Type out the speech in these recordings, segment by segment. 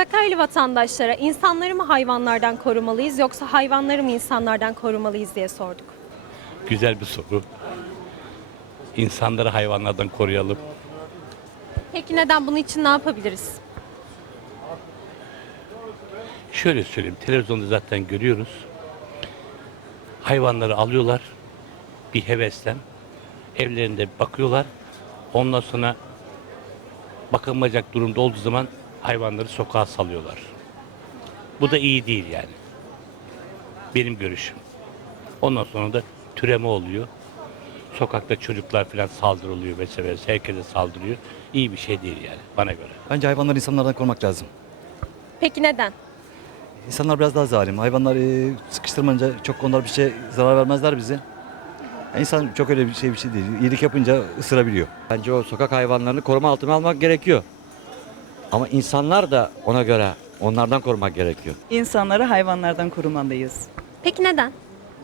Sakaryalı vatandaşlara insanları mı hayvanlardan korumalıyız yoksa hayvanları mı insanlardan korumalıyız diye sorduk. Güzel bir soru. İnsanları hayvanlardan koruyalım. Peki neden bunun için ne yapabiliriz? Şöyle söyleyeyim, televizyonda zaten görüyoruz. Hayvanları alıyorlar bir heveslen. Evlerinde bakıyorlar. Ondan sonra bakılmayacak durumda olduğu zaman hayvanları sokağa salıyorlar. Bu da iyi değil yani. Benim görüşüm. Ondan sonra da türeme oluyor. Sokakta çocuklar falan saldırılıyor vesaire. Herkese saldırıyor. İyi bir şey değil yani bana göre. Bence hayvanları insanlardan korumak lazım. Peki neden? İnsanlar biraz daha zalim. Hayvanlar e, sıkıştırmayınca çok onlar bir şey zarar vermezler bize. İnsan çok öyle bir şey bir şey değil. İyilik yapınca ısırabiliyor. Bence o sokak hayvanlarını koruma altına almak gerekiyor. Ama insanlar da ona göre onlardan korumak gerekiyor. İnsanları hayvanlardan korumalıyız. Peki neden?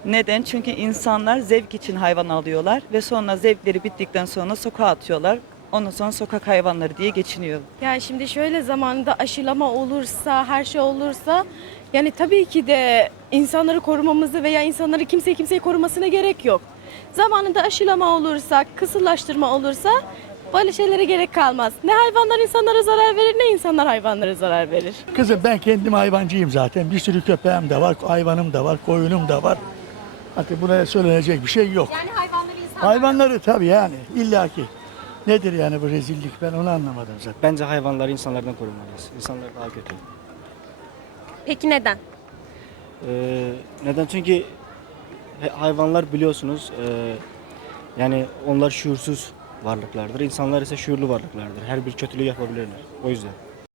Neden? Çünkü insanlar zevk için hayvan alıyorlar ve sonra zevkleri bittikten sonra sokağa atıyorlar. Ondan sonra sokak hayvanları diye geçiniyor. Yani şimdi şöyle zamanında aşılama olursa, her şey olursa yani tabii ki de insanları korumamızı veya insanları kimse kimseyi korumasına gerek yok. Zamanında aşılama olursa, kısırlaştırma olursa böyle şeylere gerek kalmaz. Ne hayvanlar insanlara zarar verir ne insanlar hayvanlara zarar verir. Kızım ben kendim hayvancıyım zaten. Bir sürü köpeğim de var, hayvanım da var, koyunum da var. Hatta buraya söylenecek bir şey yok. Yani hayvanları insanlar... Hayvanları tabii yani illaki. Nedir yani bu rezillik ben onu anlamadım zaten. Bence hayvanları insanlardan korumalıyız. İnsanlar daha kötü. Peki neden? Ee, neden? Çünkü hayvanlar biliyorsunuz e, yani onlar şuursuz varlıklardır. İnsanlar ise şuurlu varlıklardır. Her bir kötülüğü yapabilirler. O yüzden.